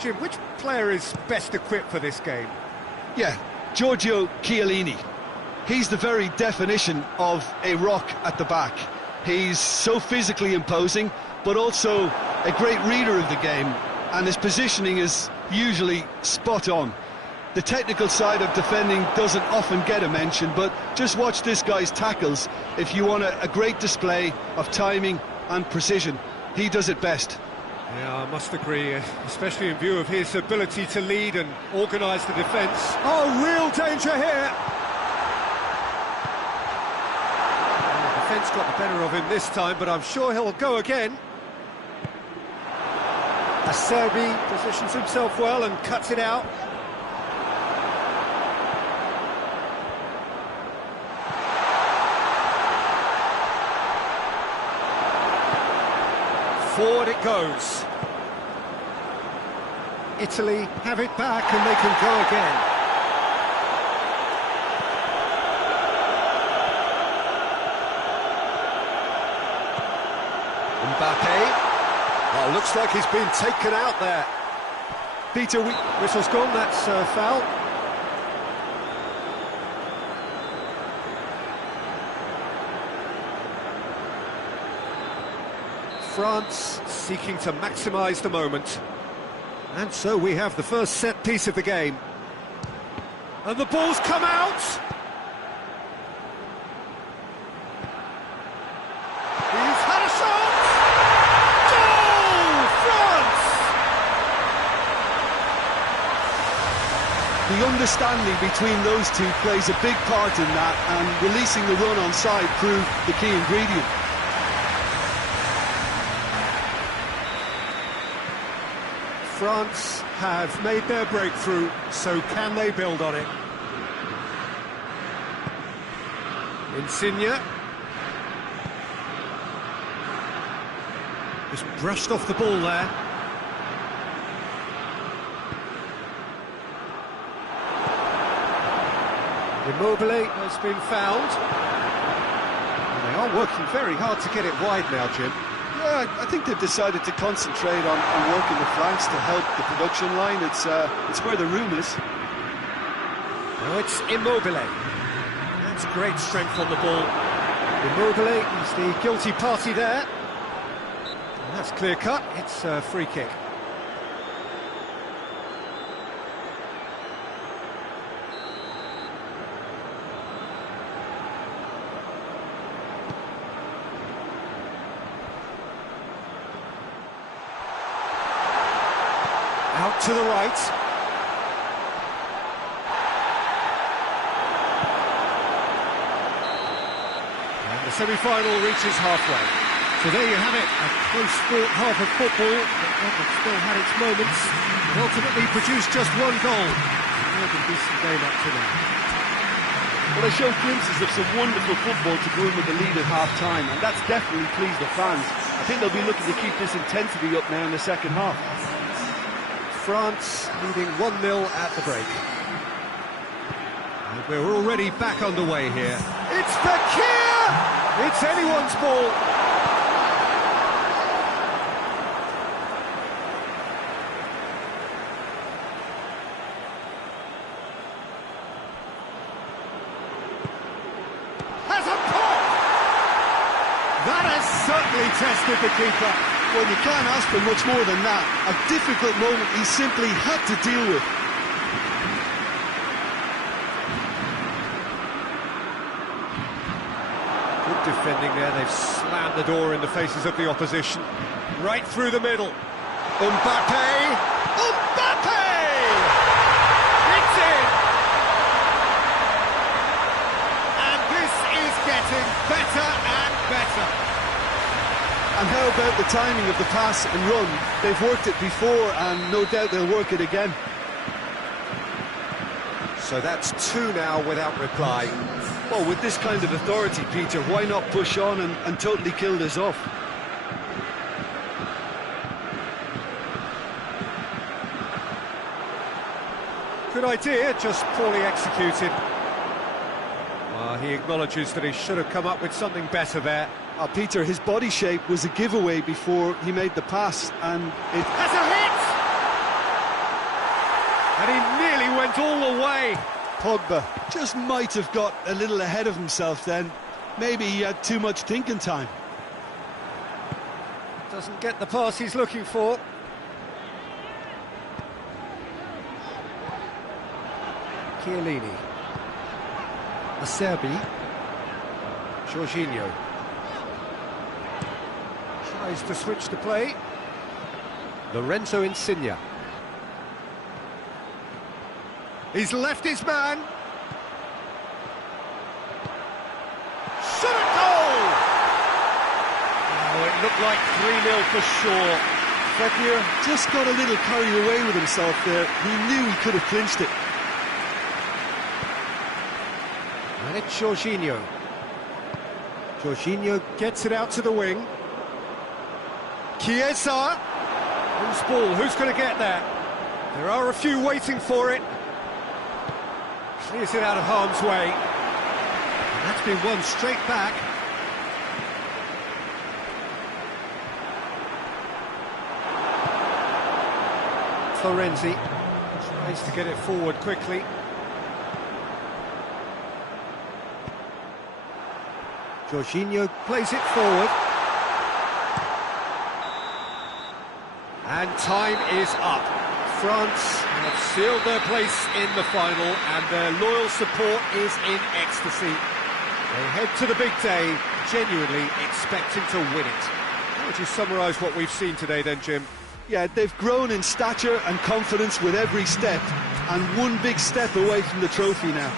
Jim, which player is best equipped for this game? Yeah, Giorgio Chiellini. He's the very definition of a rock at the back. He's so physically imposing, but also a great reader of the game, and his positioning is usually spot on. The technical side of defending doesn't often get a mention, but just watch this guy's tackles if you want a great display of timing and precision. He does it best. Yeah, I must agree, especially in view of his ability to lead and organise the defence. Oh, real danger here! Well, the defence got the better of him this time, but I'm sure he'll go again. Acerbi positions himself well and cuts it out. Forward it goes. Italy have it back and they can go again. Mbappe. Oh, looks like he's been taken out there. Peter, whistle's gone, that's foul. France seeking to maximise the moment. And so we have the first set piece of the game. And the ball's come out! He's had a shot! Goal! France! The understanding between those two plays a big part in that, and releasing the run on side proved the key ingredient. France have made their breakthrough, so can they build on it? Insigne. Just brushed off the ball there. Immobile has been fouled. And they are working very hard to get it wide now, Jim. Yeah, I think they've decided to concentrate on working the flanks to help the production line. It's where the room is. Now it's Immobile. That's great strength on the ball. Immobile is the guilty party there. And that's clear cut. It's a free kick. Out to the right. And the semi-final reaches halfway. So there you have it, a close-fought half of football, but still had its moments, and ultimately produced just one goal. More than decent game up to now. Well, they showed glimpses of some wonderful football to go in with the lead at half-time, and that's definitely pleased the fans. I think they'll be looking to keep this intensity up now in the second half. France leading 1-0 at the break. And we're already back underway here. It's Fekir! It's anyone's ball. Has a pop! That has certainly tested the keeper. Well, you can't ask for much more than that. A difficult moment he simply had to deal with. Good defending there. They've slammed the door in the faces of the opposition. Right through the middle. Mbappe! Mbappe! It's in! And this is getting better and better. And how about the timing of the pass and run? They've worked it before, and no doubt they'll work it again. So that's two now without reply. Well, with this kind of authority, Peter, why not push on and totally kill this off? Good idea, just poorly executed. Well, he acknowledges that he should have come up with something better there. Peter, his body shape was a giveaway before he made the pass, and it has a hit! And he nearly went all the way. Pogba just might have got a little ahead of himself then. Maybe he had too much thinking time. Doesn't get the pass he's looking for. Chiellini. Acerbi. Jorginho. Tries to switch the play. Lorenzo Insigne. He's left his man. Shot at goal! Oh, it looked like 3-0 for sure. Fekir just got a little carried away with himself there. He knew he could have clinched it. And it's Jorginho. Jorginho gets it out to the wing. Chiesa. Whose ball? Who's going to get that? There are a few waiting for it. Clears it out of harm's way. And that's been won straight back. Florenzi tries to get it forward quickly. Jorginho plays it forward. And time is up. France have sealed their place in the final and their loyal support is in ecstasy. They head to the big day, genuinely expecting to win it. How would you summarise what we've seen today then, Jim? Yeah, they've grown in stature and confidence with every step, and one big step away from the trophy now.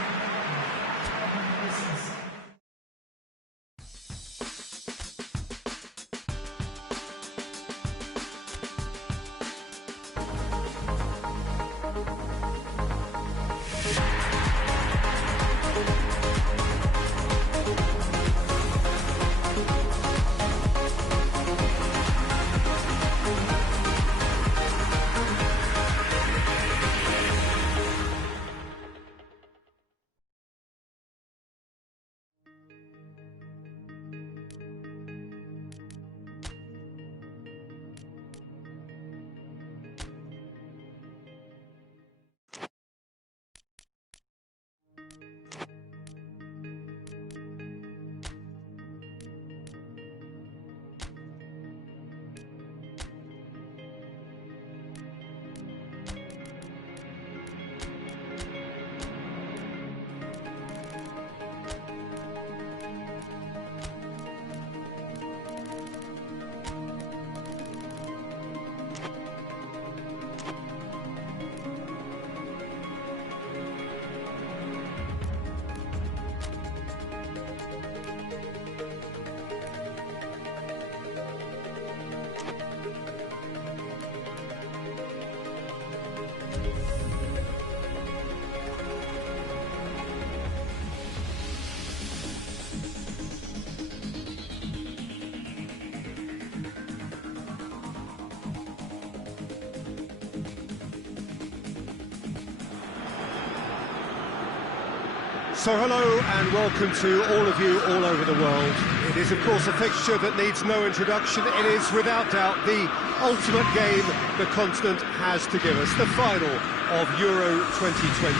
So hello and welcome to all of you all over the world. It is of course a fixture that needs no introduction. It is without doubt the ultimate game the continent has to give us, the final of Euro 2020.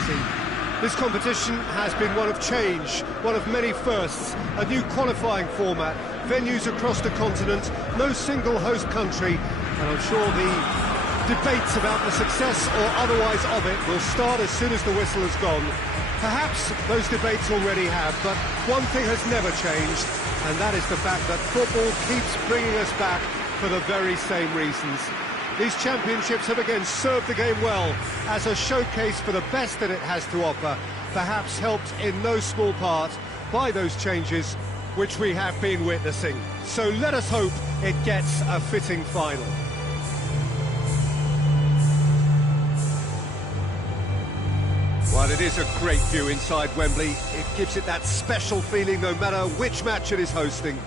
This competition has been one of change, one of many firsts, a new qualifying format, venues across the continent, no single host country, and I'm sure the debates about the success or otherwise of it will start as soon as the whistle has gone. Perhaps those debates already have, but one thing has never changed, and that is the fact that football keeps bringing us back for the very same reasons. These championships have again served the game well as a showcase for the best that it has to offer, perhaps helped in no small part by those changes which we have been witnessing. So let us hope it gets a fitting final. Well, it is a great view inside Wembley. It gives it that special feeling no matter which match it is hosting.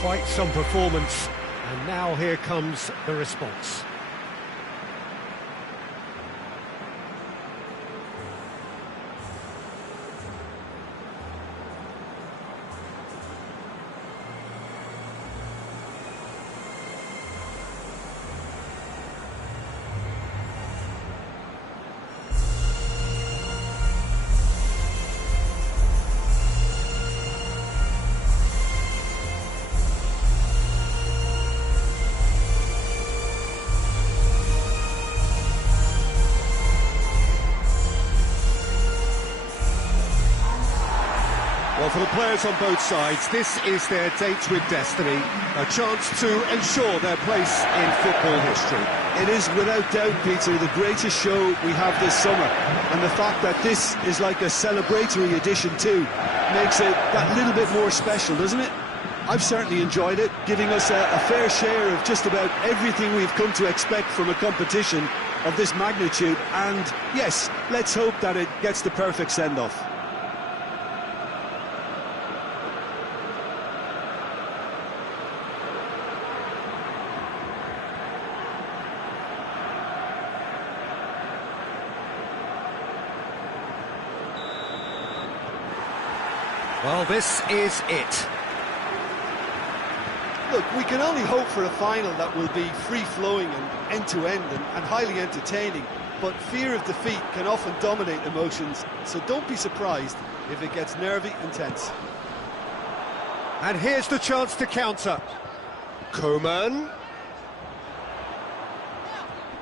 Quite some performance, and now here comes the response. Well, for the players on both sides, this is their date with destiny, a chance to ensure their place in football history. It is without doubt, Peter, the greatest show we have this summer, and the fact that this is like a celebratory edition too makes it that little bit more special, doesn't it? I've certainly enjoyed it, giving us a fair share of just about everything we've come to expect from a competition of this magnitude, and yes, let's hope that it gets the perfect send-off. Well, this is it. Look, we can only hope for a final that will be free-flowing and end-to-end and highly entertaining, but fear of defeat can often dominate emotions, so don't be surprised if it gets nervy and tense. And here's the chance to counter. Coman.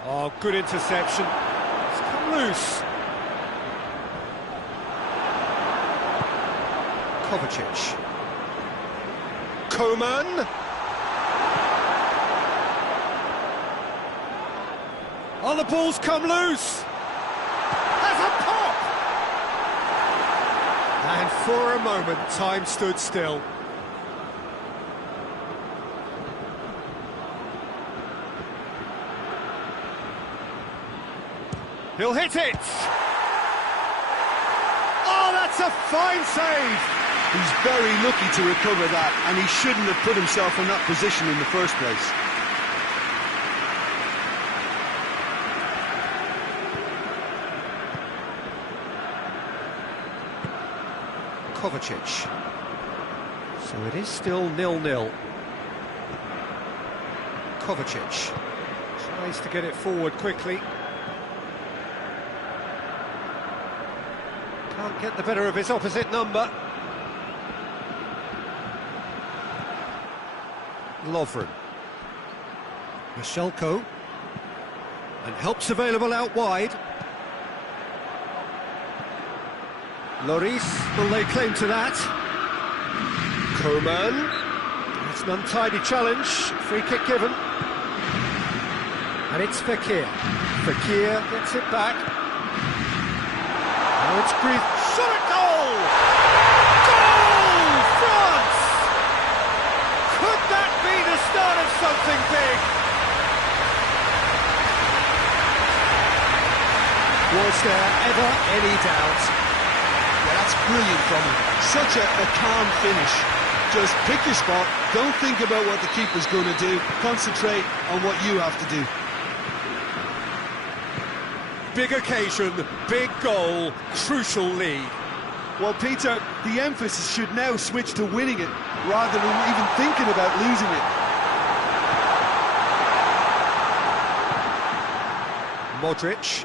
Oh, good interception. It's come loose. Kovacic. Coman. Oh, the ball's come loose. Has a pop. And for a moment, time stood still. He'll hit it. Oh, that's a fine save. He's very lucky to recover that, and he shouldn't have put himself in that position in the first place. Kovacic. So it is still 0-0. Kovacic tries to get it forward quickly. Can't get the better of his opposite number. Lovren. Michelko. And help's available out wide. Lloris will lay claim to that. Coman. It's an untidy challenge. Free kick given. And it's Fekir. Fekir gets it back. Now it's Griezmann. Shot at goal! Goal! France! Could that be the start of something big? Was there ever any doubt? Yeah, that's brilliant from him. Such a calm finish. Just pick your spot, don't think about what the keeper's going to do, concentrate on what you have to do. Big occasion, big goal, crucial lead. Well, Peter, the emphasis should now switch to winning it, rather than even thinking about losing it. Modric.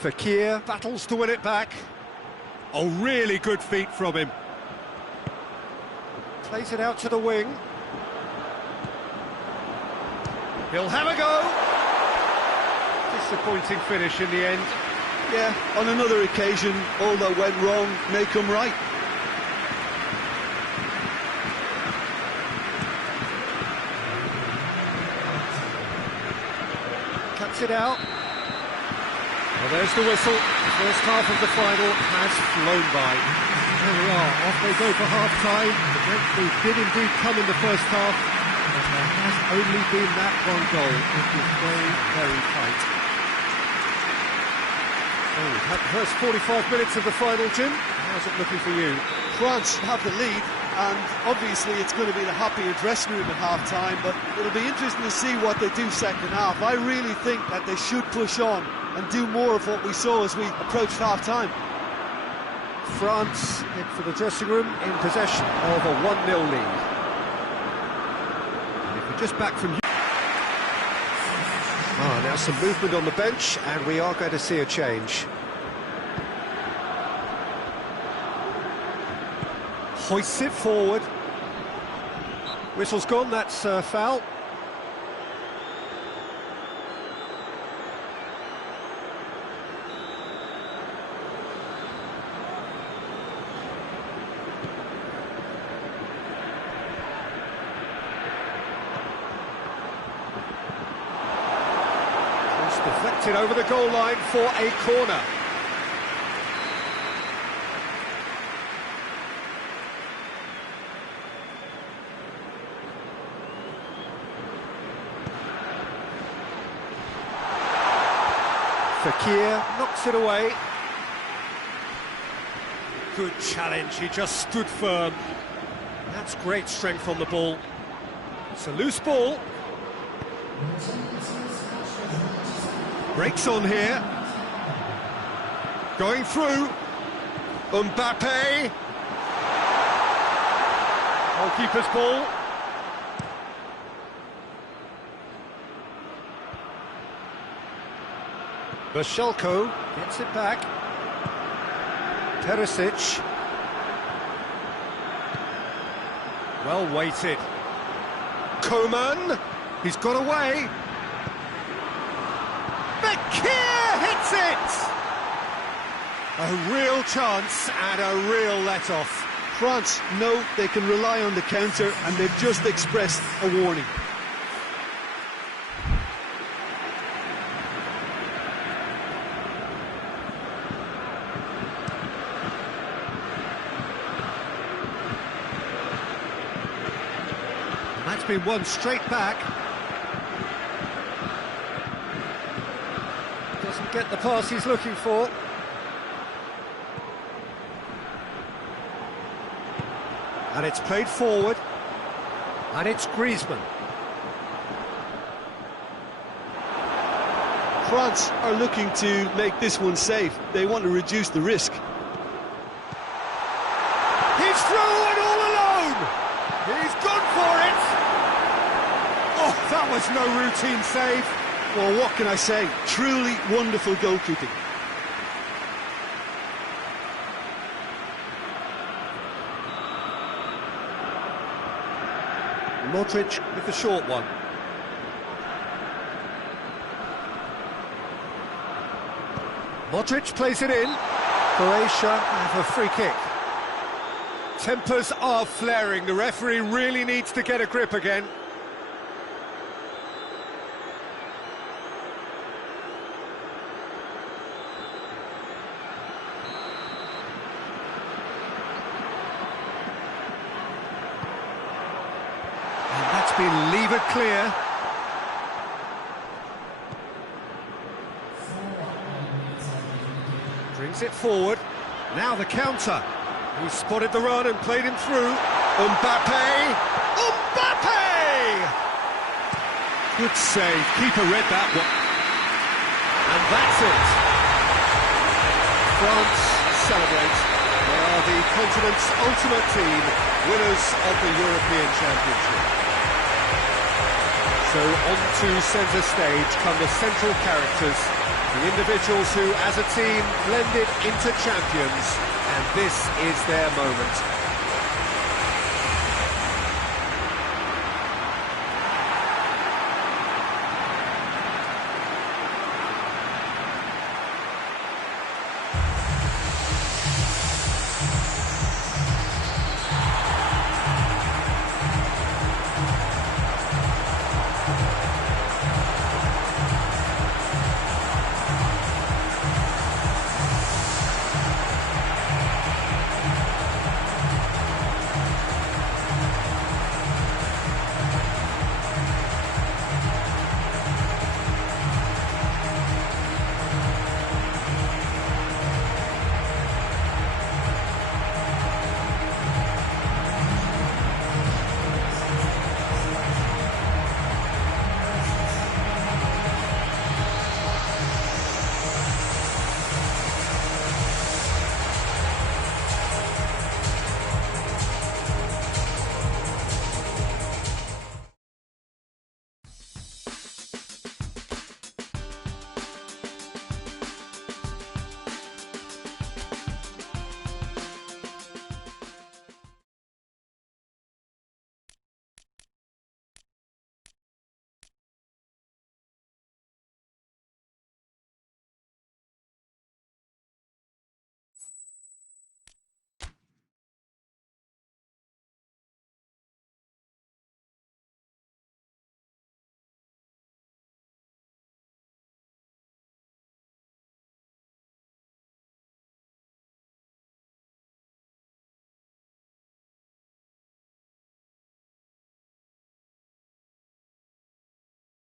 Fekir battles to win it back. Oh, really good feet from him. Plays it out to the wing. He'll have a go. Disappointing finish in the end. Yeah, on another occasion, all that went wrong may come right. Cuts it out. Well, there's the whistle. The first half of the final has flown by. There we are, off they go for half-time. The breakthrough did indeed come in the first half, but there has only been that one goal. It was very, very tight. So we've had the first 45 minutes of the final, Jim. How's it looking for you? France have the lead, and obviously it's going to be the happier dressing room at half-time, but it'll be interesting to see what they do second half. I really think that they should push on and do more of what we saw as we approached half-time. France head for the dressing room in possession of a 1-0 lead. And if we're just back from... now some movement on the bench, and we are going to see a change. Hoists it forward. Whistle's gone, that's foul. it over the goal line for a corner. Fekir knocks it away. Good challenge, he just stood firm. That's great strength on the ball. It's a loose ball. Breaks on here. Going through. Mbappe. Goalkeeper's ball. Bashelko gets it back. Perisic. Well weighted. Coman. He's got away. Fekir hits it! A real chance and a real let-off. France know they can rely on the counter, and they've just expressed a warning. That's been won straight back. Doesn't get the pass he's looking for. And it's played forward. And it's Griezmann. France are looking to make this one safe. They want to reduce the risk. He's through and all alone! He's gone for it! Oh, that was no routine save. Well, what can I say? Truly wonderful goalkeeping. Modric with the short one. Modric plays it in. Croatia have a free kick. Tempers are flaring. The referee really needs to get a grip again. Been levered clear. Brings it forward. Now the counter. He spotted the run and played him through. Mbappe! Mbappe! Good save. Keeper read that one. And that's it. France celebrate. They are the continent's ultimate team, winners of the European Championship. So on to centre stage come the central characters, the individuals who, as a team, blended into champions, and this is their moment.